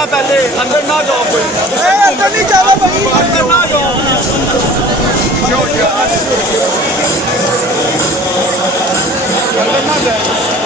जाना पहले अंदर ना जाओ कोई अंदर नहीं जाना भाई अंदर ना जाओ अंदर ना जाओ